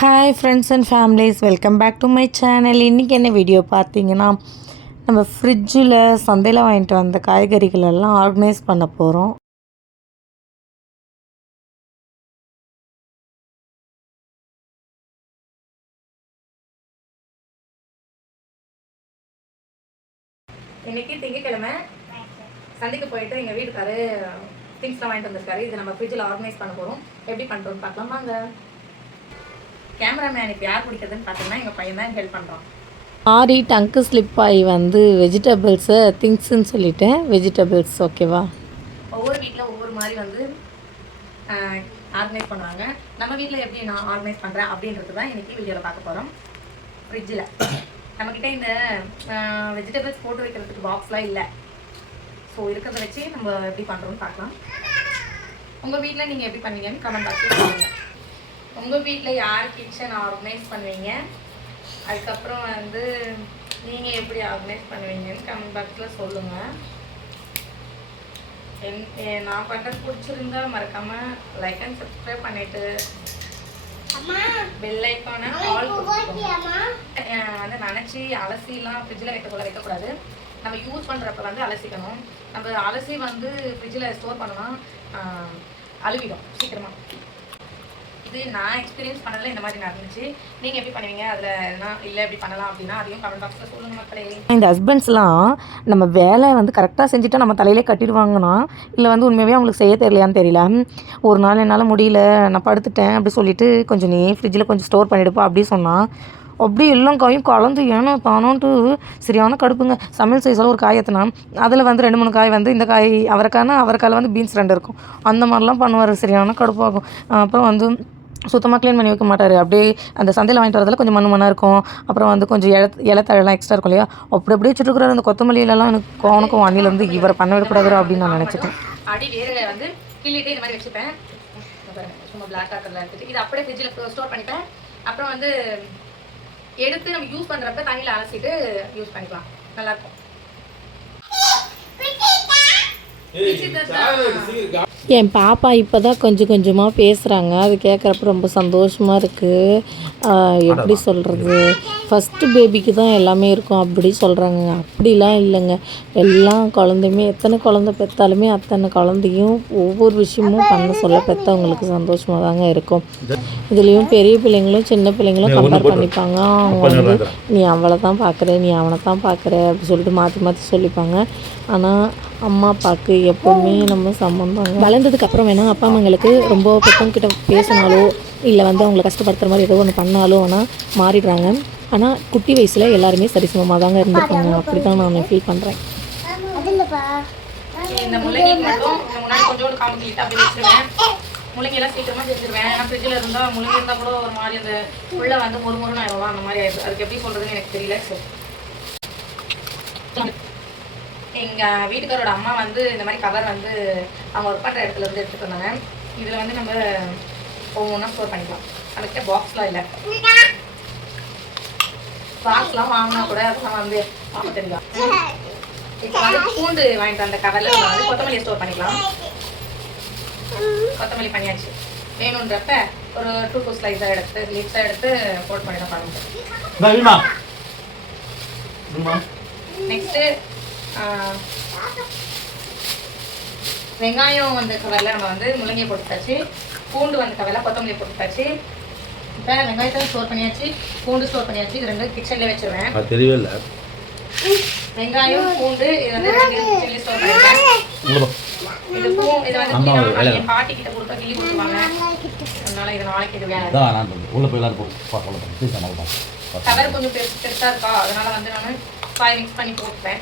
Hi friends and families welcome back to my channel இன்றைக்கி என்ன video பார்த்தீங்கன்னா நம்ம ஃப்ரிட்ஜில் சந்தையில் வாங்கிட்டு வந்த காய்கறிகள் எல்லாம் ஆர்கனைஸ் பண்ண போகிறோம் இன்றைக்கி திங்கக்கிழமை சந்தைக்கு போயிட்டு எங்கள் வீட்டுக்காரு திங்ஸ்லாம் வாங்கிட்டு வந்திருக்காரு. இதை நம்ம ஃப்ரிட்ஜில் ஆர்கனைஸ் பண்ண போகிறோம் எப்படி பண்ணுறோம்னு பார்க்கலாம். கேமராமேன் இப்போ யார் பிடிக்கிறதுன்னு பார்த்தீங்கன்னா எங்கள் பையன் தான் ஹெல்ப் பண்ணுறான் ஆரி டங்கு ஸ்லிப் ஆகி வந்து வெஜிடபிள்ஸை திங்ஸ்ன்னு சொல்லிட்டேன். வெஜிடபிள்ஸ் ஓகேவா ஒவ்வொரு வீட்டில் ஒவ்வொரு மாதிரி வந்து ஆர்கனைஸ் பண்ணுவாங்க. நம்ம வீட்டில் எப்படி நான் ஆர்கனைஸ் பண்ணுறேன் அப்படின்றது தான் இன்னைக்கு வீடியோவில் பார்க்க போகிறோம் ஃப்ரிட்ஜில் நம்மக்கிட்ட இந்த வெஜிடபிள்ஸ் போட்டு வைக்கிறதுக்கு பாக்ஸ்லாம் இல்லை. ஸோ இருக்கிறத வச்சு நம்ம எப்படி பண்ணுறோம்னு பார்க்கலாம். உங்கள் வீட்டில் நீங்கள் எப்படி பண்ணுவீங்கன்னு கமெண்ட் பாக்ஸில் சொல்லுங்கள் உங்கள் வீட்டில் யார் கிச்சன் ஆர்கனைஸ் பண்ணுவீங்க? அதுக்கப்புறம் வந்து நீங்கள் எப்படி ஆர்கனைஸ் பண்ணுவீங்கன்னு கமெண்ட் பாக்ஸில் சொல்லுங்கள் என் நான் பண்ணுறது பிடிச்சிருந்தா மறக்காம லைக் அண்ட் சப்ஸ்கிரைப் பண்ணிட்டு பெல் ஐக்கானை ஆல் வந்து நினச்சி அலசிலாம் ஃப்ரிட்ஜில் வைக்கக்குள்ள வைக்கக்கூடாது. நம்ம யூஸ் பண்ணுறப்ப வந்து அலசிக்கணும். நம்ம அலசி வந்து ஃப்ரிட்ஜில் ஸ்டோர் பண்ணோம்னா அழுவிடும் சீக்கிரமாக இது நான் எக்ஸ்பீரியன்ஸ் பண்ணதில் இந்த மாதிரி நடந்துச்சு. நீங்கள் எப்படி பண்ணுவீங்க? அதில் எதனா இல்லை எப்படி பண்ணலாம் அப்படின்னா அதையும் கமெண்ட் பாக்ஸில் சொல்லுங்கள் மக்களே. இந்த ஹஸ்பண்ட்ஸ்லாம் நம்ம வேலை வந்து கரெக்டாக செஞ்சுட்டா நம்ம தலையிலே கட்டிடுவாங்கன்னா இல்லை வந்து உண்மையாகவே அவங்களுக்கு செய்ய தெரியலையான்னு தெரியல. ஒரு நாள் என்னால் முடியல நான் படுத்துட்டேன் அப்படி சொல்லிட்டு கொஞ்சம் நீ ஃப்ரிட்ஜில் கொஞ்சம் ஸ்டோர் பண்ணிடுப்பா அப்படி சொன்னால் அப்படியே எல்லாம் காயும் கலந்து ஏனோ தானோன்ட்டு சரியான கடுப்புங்க. சமையல் சைஸில் ஒரு காய் எத்தனா அதில் வந்து ரெண்டு மூணு காய் வந்து இந்த காய் அவரைக்காய்னா அவரைக்காயில் வந்து பீன்ஸ் ரெண்டு இருக்கும். அந்த மாதிரிலாம் பண்ணுவார் சரியான கடுப்பாகும். அப்புறம் வந்து சுத்தமாக க்ளீன் பண்ணி வைக்க மாட்டார். அப்படியே அந்த சந்தையில் வாங்கிட்டு வரதுல கொஞ்சம் மண்ணு மண்ணாக இருக்கும். அப்புறம் வந்து கொஞ்சம் இல இலத்தழலாம் எக்ஸ்ட்ரா இருக்கும் இல்லையா? அப்படி அப்படியே வச்சுட்டுருக்குறாரு அந்த கொத்தமல்லியிலலாம் எனக்கு கோவனுக்கும் வானிலேருந்து இவரை பண்ண விடக்கூடாது அப்படின்னு நான் நினச்சிட்டேன். அடி வேர்களை வந்து கிள்ளிட்டு இந்த மாதிரி வச்சுப்பேன். சும்மா பிளாக் கலர்ல எடுத்துட்டு இது அப்படியே ஃப்ரிட்ஜில் ஸ்டோர் பண்ணிப்பேன். அப்புறம் வந்து எடுத்து நம்ம யூஸ் பண்றப்ப தண்ணியில அலசிட்டு யூஸ் பண்ணிக்கலாம். நல்லா இருக்கும். என் பாப்பா இப்போ தான் கொஞ்சம் கொஞ்சமாக பேசுகிறாங்க அது கேட்குறப்ப ரொம்ப சந்தோஷமாக இருக்குது எப்படி சொல்கிறது ஃபஸ்ட்டு பேபிக்கு தான் எல்லாமே இருக்கும் அப்படி சொல்கிறாங்க அப்படிலாம் இல்லைங்க. எல்லா குழந்தையுமே எத்தனை குழந்தை பெற்றாலுமே அத்தனை குழந்தையும் ஒவ்வொரு விஷயமும் பண்ண சொல்ல பெற்றவங்களுக்கு சந்தோஷமாக தாங்க இருக்கும். இதுலேயும் பெரிய பிள்ளைங்களும் சின்ன பிள்ளைங்களும் கம்பேர் பண்ணிப்பாங்க. அவங்க வந்து நீ அவளை தான் பார்க்குற நீ அவனை தான் பார்க்குற அப்படி சொல்லிட்டு மாற்றி மாற்றி சொல்லிப்பாங்க. ஆனால் அம்மா அப்பாவுக்கு எப்போவுமே நம்ம சம்மந்தம் வளர்ந்ததுக்கு அப்புறம் வேணால் அப்பா அம்மாங்களுக்கு ரொம்ப பெற்றவங்க கிட்ட பேசினாலோ இல்லை வந்து அவங்கள கஷ்டப்படுத்துகிற மாதிரி ஏதோ ஒன்று பண்ணாலோ ஆனால் மாறிடுறாங்க. ஆனால் குட்டி வயசில் எல்லாருமே சரிசமமாக தாங்க இருந்திருப்பாங்க அப்படி தான் நான் ஃபீல் பண்ணுறேன் இந்த முள்ளங்கிக்கு மட்டும் முன்னாடி கொஞ்சோண்டு காம்பு கிள்ளிட்டு அப்படியே வச்சிருவேன். முள்ளங்கி எல்லாம் சீக்கிரமா செஞ்சிருவேன். ஏன்னா ஃப்ரிட்ஜில் இருந்தா முள்ளங்கி இருந்தா கூட ஒரு மாதிரி அந்த உள்ள வந்து ஒரு முருன்னு ஆயிடும் அந்த மாதிரி ஆயிடுது. அதுக்கு எப்படி சொல்றதுன்னு எனக்கு தெரியல. சரி. எங்க வீட்டுக்காரோட அம்மா வந்து இந்த மாதிரி கவர் வந்து அவங்க ஒர்க் பண்ற இடத்துல இருந்து எடுத்துட்டு வந்தாங்க. இதுல வந்து நம்ம ஒவ்வொன்றா ஸ்டோர் பண்ணிக்கலாம். அதுக்கு பாக்ஸ்லாம் இல்லை. பாக்ஸ்லாம் வாங்கினா கூட அதெல்லாம் வந்து வாங்க தெரியல இப்போ வந்து பூண்டு வாங்கிட்டு வந்த கவர்ல நம்ம வந்து கொத்தமல்லி ஸ்டோர் பண்ணிக்கலாம். கொத்தமல்லி பண்ணியாச்சு. வேணுன்றப்ப ஒரு டூ டூ ஸ்லைஸாக எடுத்து லீப்ஸாக எடுத்து போட் பண்ணி தான் பண்ணுவோம் நெக்ஸ்ட்டு வெங்காயம் வந்த கவரில் நம்ம வந்து முள்ளங்கியை போட்டுட்டாச்சு. பூண்டு வந்த கவரில் கொத்தமல்லி போட்டுட்டாச்சு. இப்போ வெங்காயத்தை ஸ்டோர் பண்ணியாச்சு. பூண்டு ஸ்டோர் பண்ணியாச்சு. இது ரெண்டு கிச்சனில் வச்சிருவேன். தெரியவே இல்லை. வெங்காயம் பூண்டு இது வந்து கிச்சன்லேயே ஸ்டோர் பண்ணிருக்கேன் இது பூ இது வந்து. என் பாட்டி கிட்ட கொடுத்தா கிள்ளி கொடுத்துருவாங்க. அதனால இது நாளைக்கு இது வேலை அதான் நான் உள்ள போய் எல்லாரும். கவர் கொஞ்சம் பெருசு பெருசாக இருக்கா? அதனால வந்து நான் காய் மிக்ஸ் பண்ணி போட்டுப்பேன்.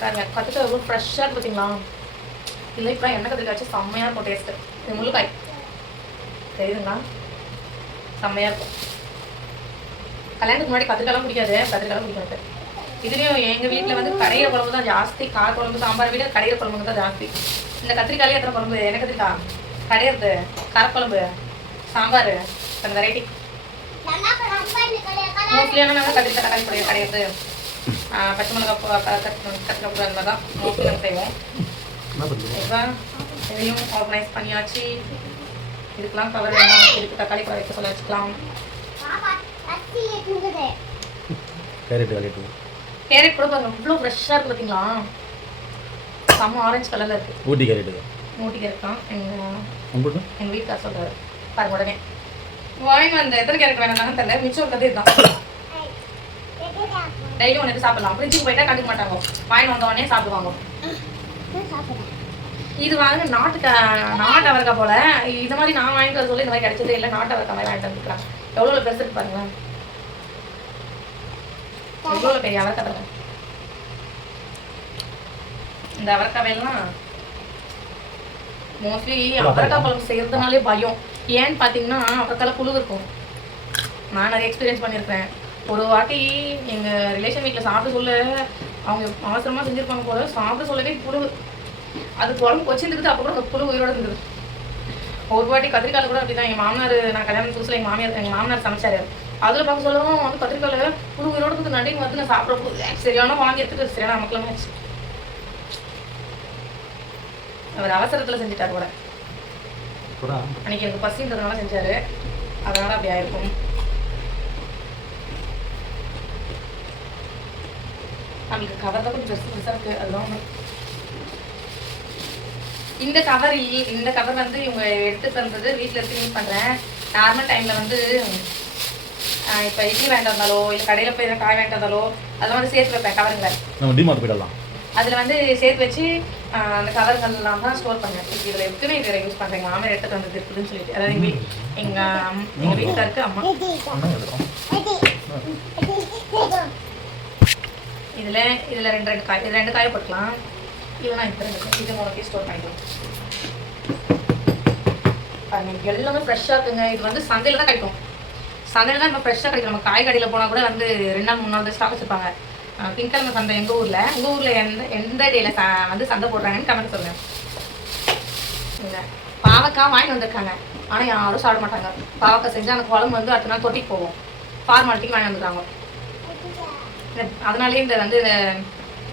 பாருங்க கத்திரிக்காய் எவ்வளோ ஃப்ரெஷ்ஷாக இருக்கு பார்த்தீங்களா இல்லை இப்போ எண்ணெய் கத்திரிக்காய் வச்சு செம்மையாக இருக்கும் டேஸ்ட்டு இது முள்ளுக்காய் தெரியுதுங்களா? செம்மையாக இருக்கும். கல்யாணத்துக்கு முன்னாடி கத்திரிக்காய்லாம் பிடிக்காது கத்திரிக்காய்லாம் பிடிக்காது. இதுலேயும் எங்கள் வீட்டில் வந்து கடையிற குழம்பு தான் ஜாஸ்தி. கார குழம்பு சாம்பார் விட கடையிற குழம்பு தான் ஜாஸ்தி. இந்த கத்திரிக்காயிலே எத்தனை குழம்பு? என்ன கத்திரிக்காய்? கடையிறது காரக்குழம்பு சாம்பார் அந்த வெரைட்டி மோஸ்ட்லி ஆனால் நாங்கள் கத்திரிக்காய் தக்காளி ஆஹ் பச்சை மிளகா ப- ப- கத் கத்திரிக்காய் கூட மாதிரி தான் மோஸ்ட்லி நாங்கள் செய்வோம். இப்போ இதையும் ஆர்கனைஸ் பண்ணியாச்சு. இதுக்கெல்லாம் கவர் வேணும். இதுக்கு தக்காளி வைக்க சொல்ல வச்சுக்கலாம். கேரட் கேரட் கேரட் கூட பாருங்க இவ்வளோ ஃப்ரெஷ்ஷாக இருக்கு பார்த்தீங்களா செம்ம ஆரஞ்சு கலரில் இருக்குது ஊட்டி கேரட்டுக்கு மூட்டி கேரட் தான். எங்கள் எங்கள் வீட்டுக்கார் சொல்கிறாரு பாருங்க உடனே. வாங்கி வந்த எத்தனை கேரட் வேணும்னாங்க தெரியல. மிச்சம் இருக்கிறது இதுதான். டெய்லி ஒன்று சாப்பிடலாம். ஃப்ரிட்ஜுக்கு போயிட்டா கண்டுக்க மாட்டாங்க. வாங்கி வந்த உடனே சாப்பிடுவாங்க. இது வாங்க நாட்டு நாட்டு அவரக்காய் போல. இது மாதிரி நான் வாங்கிட்டு வர சொல்லி இந்த மாதிரி கிடைச்சதே இல்லை. நாட்டு அவரைக்காய் மாதிரி வாங்கிட்டு வந்துருக்காங்க எவ்வளோ பெருசு இருக்கு பாருங்க. எவ்வளோ பெரிய அவரக்கா இந்த அவரக்காவையெல்லாம் எல்லாம் மோஸ்ட்லி அவரக்காய் பழம் செய்யறதுனாலே பயம். ஏன்னு பார்த்தீங்கன்னா அவரக்கால புழு இருக்கும். நான் நிறைய எக்ஸ்பீரியன்ஸ் பண்ணியிருக்கேன் ஒரு வாட்டி எங்கள் ரிலேஷன் வீட்டில் சாப்பிட சொல்ல அவங்க அவசரமாக செஞ்சுருப்பாங்க போல சாப்பிட சொல்லவே புழு அது குழம்பு வச்சிருந்துட்டு அப்போ கூட அந்த புழு உயிரோட இருந்தது. ஒரு வாட்டி கத்திரிக்காயில் கூட அப்படிதான். எங்கள் மாமனார் நான் கல்யாணம் புதுசில் எங்கள் மாமியார் எங்கள் மாமனார் சமைச்சாரு. அதில் பார்க்க சொல்லவும் வந்து கத்திரிக்காயில் புழு உயிரோட இருந்து நண்டிங்க வந்து நான் சாப்பிட போது சரியான வாங்கி எடுத்துட்டு சரியான ஆச்சு. அவர் அவசரத்தில் செஞ்சுட்டார் கூட அன்னைக்கு எனக்கு பசின்றதுனால செஞ்சாரு. அதனால அப்படி ஆயிருக்கும். நம்மளுக்கு கவர் தான் கொஞ்சம் பெருசு பெருசாக இருக்கு. அதுதான் ஒண்ணு. இந்த கவர் இந்த கவர் வந்து இவங்க எடுத்து தந்தது வீட்டில் இருந்து யூஸ் பண்ணுறேன் நார்மல் டைமில் வந்து இப்போ இட்லி வாங்கிட்டு வந்தாலோ இல்லை கடையில் போய் காய் வாங்கிட்டு வந்தாலோ அதெல்லாம் வந்து சேர்த்து வைப்பேன் கவருங்களை நம்ம டிமார்ட் போயிடலாம். அதில் வந்து சேர்த்து வச்சு அந்த கவர்கள்லாம் தான் ஸ்டோர் பண்ணேன் இப்போ இதில் இருக்குன்னு இதில் யூஸ் பண்ணுறேன் எங்கள் மாமியார் எடுத்துட்டு வந்தது இருக்குதுன்னு சொல்லிட்டு. அதாவது எங்கள் எங்கள் எங்கள் வீட்டுக்காருக்கு? அம்மா. இதில் இதில் ரெண்டு ரெண்டு காய் இது ரெண்டு காயை போட்டுக்கலாம். இல்லைனா இப்போ ரெண்டு இது மூணு ஸ்டோர் பண்ணிக்கலாம். பாருங்க எல்லாமே ஃப்ரெஷ்ஷாக இருக்குங்க. இது வந்து சந்தையில் தான் கிடைக்கும். சந்தையில் தான் நம்ம ஃப்ரெஷ்ஷாக கிடைக்கும். நம்ம காய் கடையில் போனால் கூட வந்து ரெண்டு நாள் மூணு நாள் ஸ்டாக் வச்சுருப்பாங்க. திங்கக்கிழமை சந்தை எங்கள் ஊரில்? உங்கள் ஊரில் எந்த எந்த டேயில் ச வந்து சந்தை போடுறாங்கன்னு கமெண்ட் சொல்லுங்கள் இல்லை பாவக்காய் வாங்கி வந்திருக்காங்க. ஆனால் யாரும் சாப்பிட மாட்டாங்க. பாவக்காய் செஞ்சு அந்த குழம்பு வந்து அடுத்த நாள் தொட்டிக்கு போவோம் ஃபார்மாலிட்டிக்கு வாங்கி வந்துருக்காங்க அதனாலே இந்த வந்து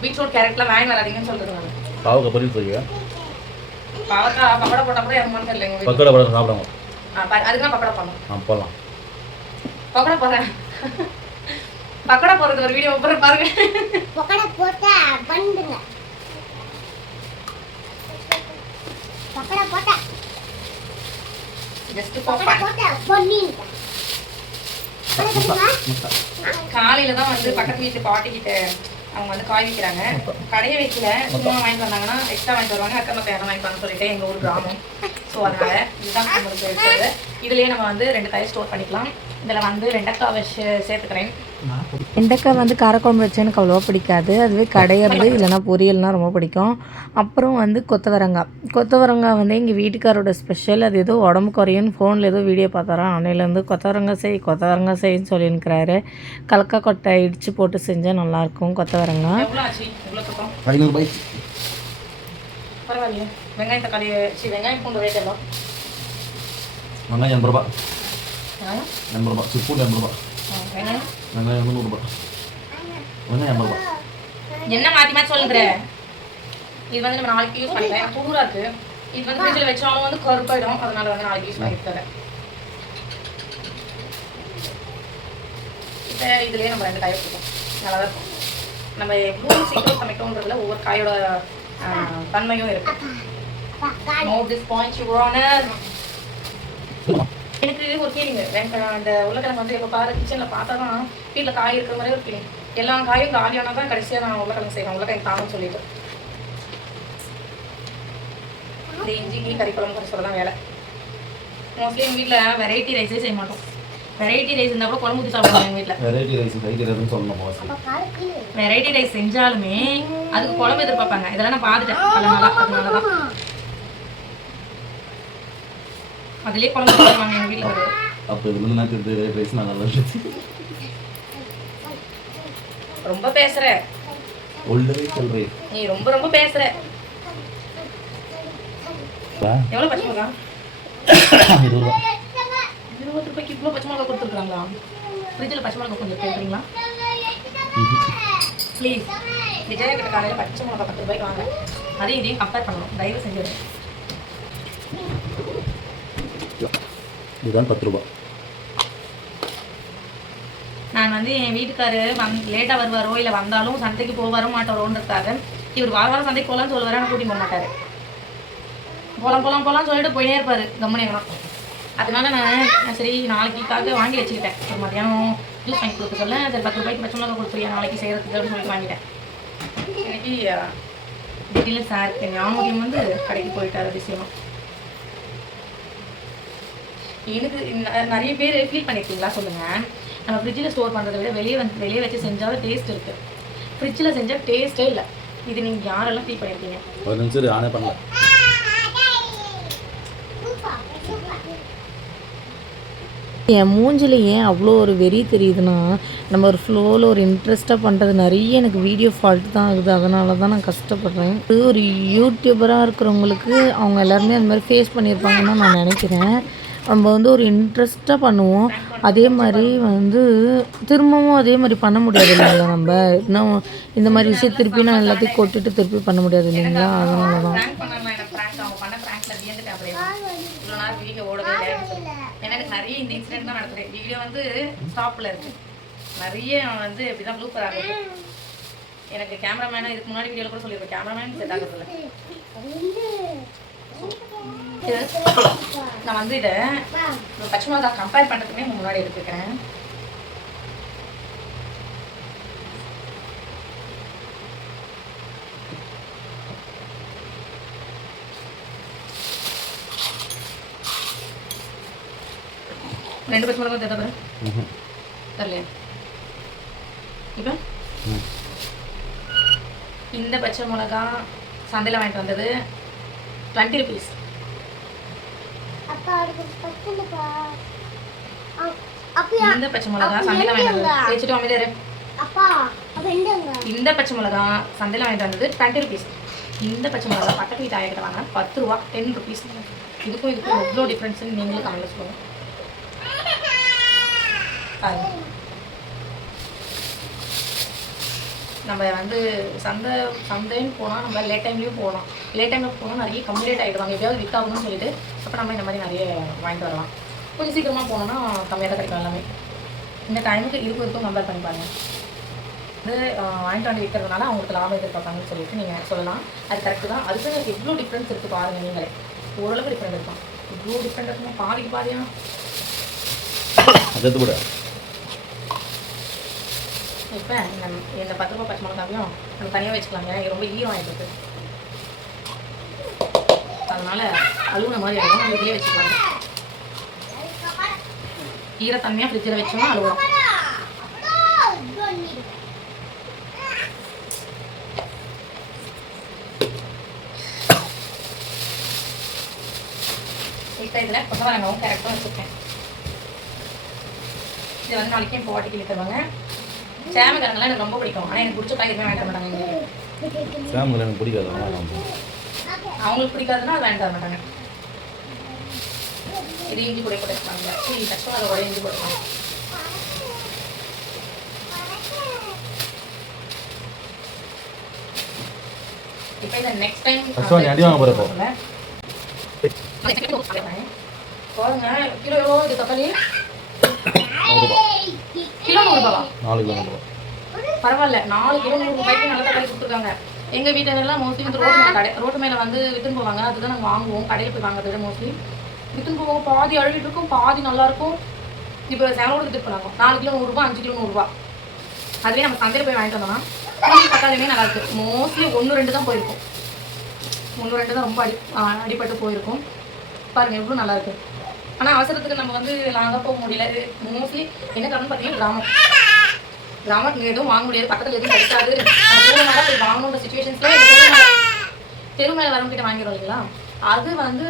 பீட்ரூட் கேரட்லாம் வாங்கி வராதீங்கன்னு சொல்கிறது நான். பாவக்காய் பொரியல் செய்ய பாவக்காய் பக்கோடா போட்டால் கூட எனக்கு தெரியல எங்கள் பக்கோடா படம் சாப்பிடுவோம் அதுக்கு பக்கோடா பண்ணணும் ஆ போகலாம் பக்கோடா போடுறேன். பக்கோடா போடுறது ஒரு வீடியோ போடுற பாருங்க. பக்கடை போட்டா பண்ணுங்க பக்கடை போட்டா. ஜஸ்ட் பக்கடை போட்டா பண்ணிங்க காலையில தான் வந்து பக்கத்து வீட்டு பாட்டிக்கிட்ட அவங்க வந்து காய் விற்கிறாங்க கடையை வைக்கல. சும்மா வாங்கிட்டு வந்தாங்கன்னா எக்ஸ்ட்ரா வாங்கிட்டு வருவாங்க. அக்கம் பக்கம் யாரும் வாங்கிட்டு சொல்லிட்டு எங்கள் ஊர் கிராமம். ஸோ அதனால இதுதான் நம்மளுக்கு இருக்கிறது இதுலேயே நம்ம வந்து ரெண்டு காயை ஸ்டோர் பண்ணிக்கலாம். இதில் வந்து ரெண்டக்காய் வச்சு சேர்த்துக்கிறேன். வெண்டைக்காய் வந்து காரக்குழம்பு வச்சா எனக்கு அவ்வளோவா பிடிக்காது. அதுவே கடையிறது இல்லைன்னா பொரியல்னா ரொம்ப பிடிக்கும். அப்புறம் வந்து கொத்தவரங்காய். கொத்தவரங்காய் வந்து எங்கள் வீட்டுக்காரோட ஸ்பெஷல் அது ஏதோ உடம்பு குறையும்னு ஃபோனில் ஏதோ வீடியோ பார்த்தாராம். அன்னையிலேருந்து கொத்தவரங்காய் செய் கொத்தவரங்காய் செய்ன்னு சொல்லியிருக்கிறாரு. கலக்கா கொட்டை இடித்து போட்டு செஞ்சால் நல்லாயிருக்கும் கொத்தவரங்காய். பரவாயில்லையே. வெங்காயம் தக்காளி சி வெங்காயம் பூண்டு ரேட் எல்லாம் வெங்காயம் எண்பது ரூபா? எண்பது ரூபா சிப்பூண்டு எண்பது ரூபா வெங்காயம்? வெங்காயம் வந்து நூறுரூபா வெங்காயம் ரூபா என்ன மாற்றி மாற்றி சொல்லுங்கிற இது வந்து நம்ம நாளைக்கு யூஸ் பண்ணிக்கலாம் இருக்கு. இது வந்து ஃப்ரிட்ஜில் வச்சாலும் வந்து கருப்பாயிடும். அதனால வந்து நாளைக்கு யூஸ் பண்ணிட்டு தரேன். இப்போ இதுலேயே நம்ம ரெண்டு காய் கொடுப்போம் நல்லா தான் இருக்கும். நம்ம எவ்வளோ சீக்கிரம் சமைக்கணுன்றதுல ஒவ்வொரு காயோட தன்மையும் இருக்கு. திஸ் பாயிண்ட் யூ ஆனர் எனக்கு ஒரு ஃபீலிங் அந்த உருளைக்கிழங்கு வந்து எப்போ பாரு கிச்சனில் பார்த்தா தான் வீட்டில் காய் இருக்கிற மாதிரி ஒரு ஃபீலிங் எல்லா காயும் காலியானா தான் கடைசியாக நான் உருளைக்கிழங்கு செய்வேன். உருளைக்கிழங்கு தாங்கன்னு சொல்லிட்டு. இந்த இஞ்சிக்கு கறி குழம்பு கூட சொல்ல தான் வேலை மோஸ்ட்லி எங்கள் வீட்டில் வெரைட்டி ரைஸே செய்ய மாட்டோம். வெரைட்டி ரைஸ் இருந்தால் கூட குழம்பு ஊற்றி சாப்பிடுவாங்க எங்கள் வீட்டில் வெரைட்டி ரைஸ் கைக்கிறதுன்னு சொல்லணும் வெரைட்டி ரைஸ் செஞ்சாலுமே அதுக்கு குழம்பு எதிர்பார்ப்பாங்க. இதெல்லாம் நான் பார்த்துட்டேன். அதனால தான் அதுலேயே குழம்பு செய்வாங்க எங்கள் வீட்டில். அப்போ இது வந்து நான் நான் நல்லா ரொம்ப பேசுற. ஒல்லவே சொல்கிறேன் நீ ரொம்ப ரொம்ப பேசுற. எவ்வளோ பச்சை மிளகா? இருபது ரூபா. இருபது ரூபாய்க்கு இவ்வளோ பச்சை மிளகா கொடுத்துருக்காங்களா? ஃப்ரிட்ஜில் பச்சை மிளகா கொஞ்சம் கேட்குறீங்களா ப்ளீஸ் விஜயா கிட்ட காலையில் பச்சை மிளகா பத்து ரூபாய்க்கு வாங்க. அதையும் இதையும் கம்பேர் பண்ணணும். தயவு செஞ்சு இதுதான் பத்து ரூபா நான் வந்து என் வீட்டுக்காரு வந் லேட்டாக வருவாரோ இல்லை வந்தாலும் சந்தைக்கு போக வர மாட்டாரோன்றதுக்காக இவர் வார வாரம் சந்தைக்கு போகலான்னு சொல்லுவாரு ஆனால் கூட்டி போக மாட்டாரு போலாம் போலாம் போலாம் சொல்லிட்டு போயிட்டே இருப்பாரு கம்முனேங்கலாம் அதனால நான் சரி நாளைக்குக்காக வாங்கி வச்சுக்கிட்டேன் ஒரு மதியானம் ஜூஸ் வாங்கி கொடுக்க சொல்ல சரி பத்து ரூபாய்க்கு பச்சை மிளகா கொடுத்துருயா நாளைக்கு செய்கிறதுக்கு அப்படின்னு சொல்லிட்டு வாங்கிட்டேன் இன்னைக்கு திடீர்னு சார் ஞாபகம் வந்து கடைக்கு போயிட்டாரு விஷயமா எனக்கு நிறைய பேர் ஃபீல் பண்ணியிருக்கீங்களா சொல்லுங்கள் நம்ம ஃப்ரிட்ஜில் ஸ்டோர் பண்ணுறதை விட வெளியே வந்து வெளியே வச்சு செஞ்சாலும் டேஸ்ட் இருக்குது ஃப்ரிட்ஜில் செஞ்சால் டேஸ்ட்டே இல்லை. இது நீங்கள் யாரெல்லாம் ஃபீல் பண்ணியிருக்கீங்க ஒரு நிமிஷம் ஆனே பண்ணல என் மூஞ்சில் ஏன் அவ்வளோ ஒரு வெறி தெரியுதுன்னா நம்ம ஒரு ஃப்ளோவில் ஒரு இன்ட்ரெஸ்ட்டாக பண்ணுறது நிறைய எனக்கு வீடியோ ஃபால்ட் தான் ஆகுது. அதனால தான் நான் கஷ்டப்படுறேன். இது ஒரு யூடியூபராக இருக்கிறவங்களுக்கு அவங்க எல்லாருமே அந்த மாதிரி ஃபேஸ் பண்ணியிருப்பாங்கன்னு நான் நினைக்கிறேன். நம்ம வந்து ஒரு இன்ட்ரெஸ்ட்டாக பண்ணுவோம். அதே மாதிரி வந்து திரும்பவும் அதே மாதிரி பண்ண முடியாது இல்லைங்களா நம்ம? இன்னும் இந்த மாதிரி விஷயம் திருப்பி நான் எல்லாத்தையும் கொட்டிட்டு திருப்பி பண்ண முடியாது இல்லைங்களா? அதனால தான் நிறைய இந்த இன்சிடென்ட் தான் நடக்குது. வீடியோ வந்து ஸ்டாப்பில் இருக்கு. நிறைய வந்து இப்படி தான் ப்ளூப்பர் ஆகுது. எனக்கு கேமராமேனாக இதுக்கு முன்னாடி வீடியோவில் கூட சொல்லியிருக்கேன் கேமராமேன் செட் ஆகுறதில்ல. நான் வந்து இதை பச்சை மிளகா கம்பேர் பண்ணுறதுக்குமே முன்னாடி எடுத்துக்கிறேன். ரெண்டு பச்சை மிளகா ம்ஹும். தரலையா? இப்போ? இந்த பச்சை மிளகா சந்தையில் வாங்கிட்டு வந்தது டுவெண்ட்டி ருபீஸ் அப்பா அதுக்கு பக்கத்துலப்பா அப்பா இந்த பச்சை மிளகா சந்தையில் வாங்கிட்டு எந்தங்க இந்த பச்சை மிளகா சந்தையில் வாங்கிட்டு வந்தது டுவெண்ட்டி ருபீஸ் இந்த பச்சை மிளகா பக்கத்து வீட்டு ஆயிரக்கிட்ட வாங்கினா பத்து ரூபா டென் ருபீஸ் இதுக்கும் இதுக்கும் எவ்வளோ டிஃப்ரென்ஸ்னு நீங்களும் கமெண்ட்ல சொல்லுங்க பாருங்க. நம்ம வந்து சந்தை சந்தைன்னு போனால் நம்ம லேட் டைம்லேயும் போகலாம். லேட் டைமில் போனால் நிறைய கம்ப்ளீட் ஆகிடுவாங்க எப்படியாவது விற்காகணும்னு சொல்லிட்டு அப்போ நம்ம இந்த மாதிரி நிறைய வாங்கிட்டு வரலாம். கொஞ்சம் சீக்கிரமாக போனோம்னா கம்மியாக தான் கிடைக்கும் எல்லாமே. இந்த டைமுக்கு இருக்கும் இருக்கும் கம்பேர் பண்ணி பாருங்கள் வந்து வாங்கிட்டு வந்து விற்கிறதுனால அவங்களுக்கு லாபம் எதிர்பார்ப்பாங்கன்னு சொல்லிட்டு நீங்கள் சொல்லலாம். அது கரெக்டு தான். அதுக்கு எவ்வளோ டிஃப்ரென்ஸ் இருக்குது பாருங்கள் நீங்களே. ஓரளவுக்கு டிஃப்ரெண்ட் இருக்கும். இவ்வளோ டிஃப்ரெண்ட் இருக்குமா பாதிக்கு பாதியா? அது கூட இப்போ இந்த இந்த பத்து ரூபாய் பச்சை மிளகாவையும் நம்ம தனியாக வச்சுக்கலாம் ஏன்னா ரொம்ப ஈரம் ஆகிடுது அதனால் அழுகுன மாதிரி ஆகிடும் நம்ம இதுலேயே வச்சுக்கலாம். ஈரத்தன்மையாக ஃப்ரிட்ஜில் வச்சோம்னா அழுகும் இப்போ இதில் கொத்தவரங்காவும் கரெக்டாக வச்சுருக்கேன். இது வந்து நாளைக்கு இப்போ வாட்டிக்கு தருவாங்க சேமக்கிழங்குலாம் எனக்கு ரொம்ப பிடிக்கும். ஆனால் எனக்கு பிடிச்ச எதுவுமே வாங்கிட்டு மாட்டாங்க. சாம்பிள் எனக்கு பிடிக்காது அவங்களுக்கு பிடிக்காதுன்னா அது வாங்கிட்டு மாட்டாங்க. இது இஞ்சி கூட கூட வச்சுப்பாங்க. சரி கஷ்டம் அதை இஞ்சி போட்டுப்பாங்க இப்போ இந்த நெக்ஸ்ட் டைம் one அடி வாங்க போறப்போ. பாருங்க கிலோ எவ்வளோ இது தக்காளி? கிலோ நாலு பரவாயில்ல நாலு கிலோ நூறு ரூபாய்க்கு நல்ல தக்காளி கொடுத்துருக்காங்க. எங்க வீட்டுல எல்லாம் மோஸ்ட்லி வந்து ரோட்டு மேல கடை ரோட்டு மேல வந்து வித்துன்னு போவாங்க. அதுதான் நாங்கள் வாங்குவோம். கடையில் போய் வாங்குறத மோஸ்ட்லி வித்துன்னு போவோம் பாதி அழுகிட்டு இருக்கும் பாதி நல்லா இருக்கும். இப்போ சேனலோட வித்துட்டு போனாங்க. நாலு கிலோ நூறுரூபா அஞ்சு கிலோ நூறுரூபா அதுவே நம்ம சந்தையில் போய் வாங்கிட்டு வந்தோம்னா பாதி தக்காளியுமே நல்லா இருக்கு. மோஸ்ட்லி ஒன்று ரெண்டு தான் போயிருக்கும். ஒன்று ரெண்டு தான் ரொம்ப அடி ஆ, அடிபட்டு போயிருக்கும். பாருங்க எவ்வளோ நல்லா இருக்கு. ஆனால் அவசரத்துக்கு நம்ம வந்து லாங்காக போக முடியல. மோஸ்ட்லி என்ன காரணம் பார்த்தீங்கன்னா கிராமம். கிராமத்துல எதுவும் வாங்க முடியாது. பக்கத்தில் எதுவும் கிடைக்காது. நம்ம போய் வாங்கணுன்ற சுச்சுவேஷன்ஸ்லாம் தெரு வரவங்கிட்ட வாங்கிடுவோம் இல்லைங்களா? அது வந்து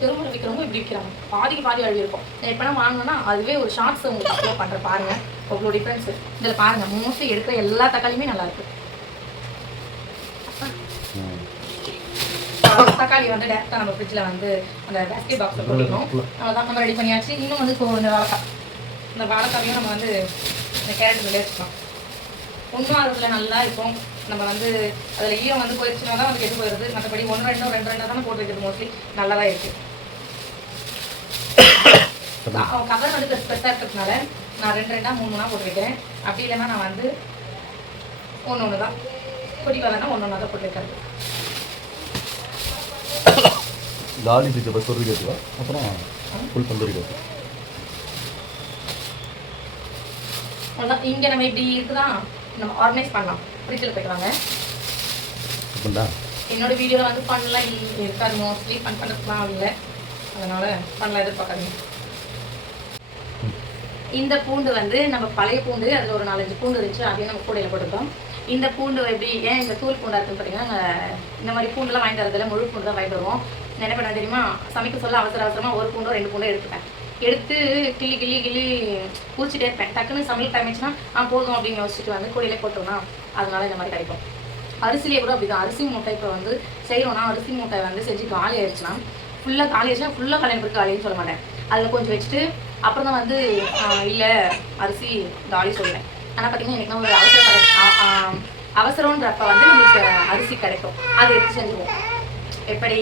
தெருவில் விற்கிறவங்க இப்படி விற்கிறாங்க பாதிக்கு பாதி அழுவி இருக்கும். எப்போனா வாங்கினோன்னா அதுவே ஒரு ஷார்ட்ஸ் உங்களுக்கு அப்லோட் பண்ணுற பாருங்கள் அவ்வளோ டிஃப்ரென்ஸ் இதில் பாருங்கள் மோஸ்ட்லி எடுக்கிற எல்லா தக்காளியுமே நல்லாயிருக்கு இருக்கு ம் தக்காளி வந்து டேரெக்டாக நம்ம ஃப்ரிட்ஜில் வந்து அந்த பேஸ்கெட் பாக்ஸில் போட்டுக்கணும். அவ்வளோதான் நம்ம ரெடி பண்ணியாச்சு. இன்னும் வந்து இப்போ இந்த வாழைக்காய் இந்த வாழைக்காவையும் நம்ம வந்து இந்த கேரட் வெளியே வச்சுக்கலாம். ஒன்றும் அதில் நல்லா இருக்கும். நம்ம வந்து அதில் ஈரம் வந்து போயிடுச்சுனா தான் வந்து கெட்டு போயிடுது மற்றபடி ஒன்று ரெண்டும் ரெண்டு ரெண்டாக தானே போட்டு வைக்கிறது மோஸ்ட்லி நல்லா தான் இருக்குது கவர் வந்து பெருசு பெருசாக இருக்கிறதுனால நான் ரெண்டு ரெண்டாக மூணு மூணாக போட்டு வைக்கிறேன். அப்படி இல்லைன்னா நான் வந்து ஒன்று ஒன்று தான் குடி வரனா ஒன்று ஒன்றா தான் போட்டு ಗಾರ್ಲಿಕ್ ಇದೆ ಬಸ್ ಅವ್ರಿಗೆ ಅப்புறம் ஃபுல் தந்தூரி ரோட்டி அதான் இங்கே நம்ம இப்படி இருக்குதான் நம்ம ஆர்கனைஸ் பண்ணலாம் ஃப்ரிட்ஜில் என்னோட வீடியோவில் வந்து பண்ணலாம் இருக்காது மோஸ்ட்லி இல்லை அதனால் பண்ணலாம் எதிர்பார்க்காதீங்க இந்த பூண்டு வந்து நம்ம பழைய பூண்டு அதுல ஒரு நாலஞ்சு பூண்டு இருந்துச்சு அதையும் நம்ம கூடையில் போட்டுருக்கோம் இந்த பூண்டு எப்படி ஏன் இந்த தூள் பூண்டாக இருக்குன்னு பாத்தீங்கன்னா இந்த மாதிரி பூண்டு எல்லாம் வாங்கிட்டு வரதில்ல முழு பூண்டு தான் வாங்கிட்டு வருவோம் என்ன பண்ண தெரியுமா? சமைக்க சொல்ல அவசர அவசரமாக ஒரு பூண்டோ ரெண்டு பூண்டோ எடுத்துப்பேன். எடுத்து கிள்ளி கிள்ளி கிள்ளி பூச்சிட்டே இருப்பேன். டக்குன்னு சமையல் டைமிச்சுன்னா ஆ போதும் அப்படின்னு யோசிச்சுட்டு வந்து கூடையிலே போட்டோம்னா அதனால இந்த மாதிரி கிடைக்கும் அரிசிலேயே கூட அப்படிதான். அரிசி மூட்டை இப்போ வந்து செய்கிறோன்னா அரிசி மூட்டை வந்து செஞ்சு காலி ஆயிடுச்சுன்னா ஃபுல்லாக காலி ஆயிடுச்சுன்னா ஃபுல்லாக கல்யாணம் பிறகு காலின்னு சொல்ல மாட்டேன். அதில் கொஞ்சம் வச்சுட்டு அப்புறம் தான் வந்து இல்லை அரிசி காலி சொல்லுவேன். ஆனால் பார்த்தீங்கன்னா எனக்கு ஒரு அவசர அவசரன்றப்ப அவசரம்ன்றப்ப வந்து நம்மளுக்கு அரிசி கிடைக்கும். அதை எடுத்து செஞ்சுருவோம். எப்படி?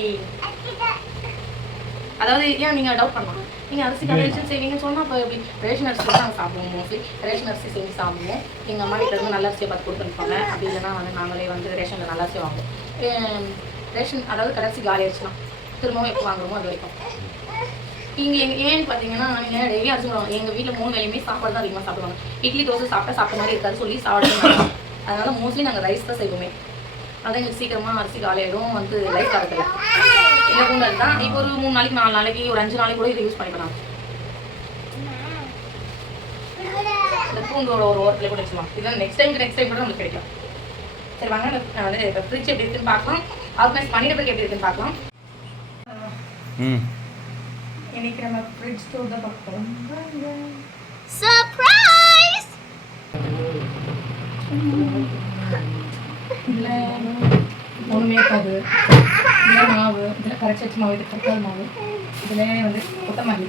அதாவது ஏன் நீங்கள் டவுட் பண்ணலாம் நீங்கள் அரிசி கடையில் செய்வீங்கன்னு சொன்னால் அப்போ எப்படி? ரேஷன் அரிசி தான் நாங்கள் சாப்பிடுவோம் மோஸ்ட்லி ரேஷன் அரிசி செஞ்சு சாப்பிடுவோம். எங்கள் அம்மா வீட்டில் இருந்து நல்ல அரிசியை பார்த்து கொடுத்துருப்பாங்க. அப்படி இல்லைன்னா வந்து நாங்களே வந்து ரேஷனில் நல்ல அரிசி வாங்குவோம். ரேஷன் அதாவது கடைசி காலி ஆயிடுச்சுன்னா திரும்பவும் எப்போ வாங்குறோமோ அது வரைக்கும். இங்கே ஏன்னு பார்த்தீங்கன்னா நீங்கள் டெய்லி அரிசி வாங்க எங்கள் வீட்டில் மூணு வேலையுமே சாப்பாடு தான் அதிகமாக சாப்பிடுவாங்க. இட்லி தோசை சாப்பிட்டா சாப்பிட்ட மாதிரி இருக்காது சொல்லி சாப்பிட அதனால மோஸ்ட்லி நாங்கள் ரைஸ் தான் செய்வோமே. அதான் எங்களுக்கு சீக்கிரமாக அரிசி காலியாயிடும் வந்து லைஃப் ஆகுது இந்த குண்டல் தான். இப்போ ஒரு மூணு நாளைக்கு நாலு நாளைக்கு ஒரு அஞ்சு நாளைக்கு கூட இதை யூஸ் பண்ணிக்கலாம். இந்த பூண்டோட ஒரு ஓரத்தில் கூட வச்சுக்கலாம். இதான் நெக்ஸ்ட் டைம் நெக்ஸ்ட் டைம் கூட நம்மளுக்கு கிடைக்கும் சரி வாங்க. நம்ம வந்து இப்போ ஃப்ரிட்ஜ் எப்படி இருக்குன்னு பார்க்கலாம். ஆர்கனைஸ் பண்ணிட்ட பிறகு எப்படி இருக்குன்னு பார்க்கலாம். ம். இன்னைக்கு நம்ம ஃப்ரிட்ஜ் ஸ்டோர் தான் பார்க்குறோம் சர்ப்ரைஸ் இதில் ஒன்றுமே இருக்காது. இதில் மாவு இதில் கரைச்சி வச்ச மாவு இது தக்காளி மாவு இதில் வந்து கொத்தமல்லி.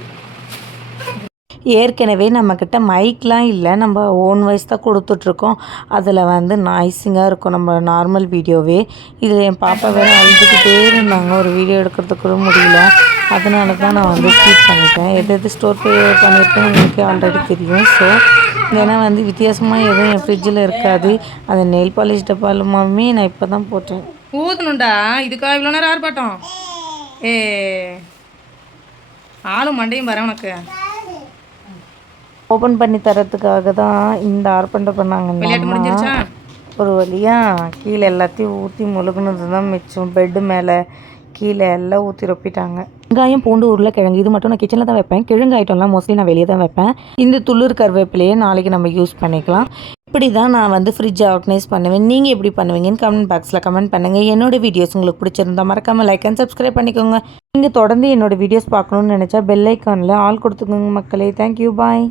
ஏற்கனவே நம்மக்கிட்ட மைக்லாம் இல்லை. நம்ம ஓன் வாய்ஸ் தான் கொடுத்துட்ருக்கோம். அதில் வந்து நாய்ஸிங்காக இருக்கும் நம்ம நார்மல் வீடியோவே இதில் என் பாப்பா வேறு அழுதுகிட்டே இருந்தாங்க. ஒரு வீடியோ எடுக்கிறதுக்கு கூட முடியல. அதனால தான் நான் வந்து ஸ்கீப் பண்ணிட்டேன். எது எது ஸ்டோர் பண்ணியிருக்கேன் உங்களுக்கு ஆல்ரெடி தெரியும். ஸோ ஏன்னா வந்து வித்தியாசமாக எதுவும் என் ஃப்ரிட்ஜில் இருக்காது. அந்த நெயில் பாலிஷ் டப்பாலுமாவே நான் இப்போ தான் போட்டேன். ஊற்றணும்டா இதுக்காக இவ்வளோ நேரம் ஆர்ப்பாட்டம். ஏ ஆளும் மண்டையும் வர உனக்கு. ஓப்பன் பண்ணி தரத்துக்காக தான் இந்த ஆர்ப்பண்டம் பண்ணாங்க ஒரு வழியாக கீழே எல்லாத்தையும் ஊற்றி முழுகுனது தான் மிச்சம். பெட்டு மேலே கீழே எல்லாம் ஊற்றி ரொப்பிட்டாங்க. வெங்காயம் பூண்டு உருளைக்கிழங்கு இது மட்டும் நான் கிச்சனில் தான் வைப்பேன். கிழங்கு ஐட்டம்லாம் மோஸ்ட்லி நான் வெளியே தான் வைப்பேன். இந்த துளிர் கருவேப்பிலையே நாளைக்கு நம்ம யூஸ் பண்ணிக்கலாம். இப்படி தான் நான் வந்து ஃப்ரிட்ஜ் ஆர்கனைஸ் பண்ணுவேன். நீங்கள் எப்படி பண்ணுவீங்கன்னு கமெண்ட் பாக்ஸில் கமெண்ட் பண்ணுங்கள் என்னோட வீடியோஸ் உங்களுக்கு பிடிச்சிருந்தா மறக்காமல் லைக் அண்ட் சப்ஸ்கிரைப் பண்ணிக்கோங்க. நீங்கள் தொடர்ந்து என்னோட வீடியோஸ் பார்க்கணுன்னு நினச்சா பெல் ஐக்கானில் ஆல் கொடுத்துக்கோங்க மக்களே. Thank you bye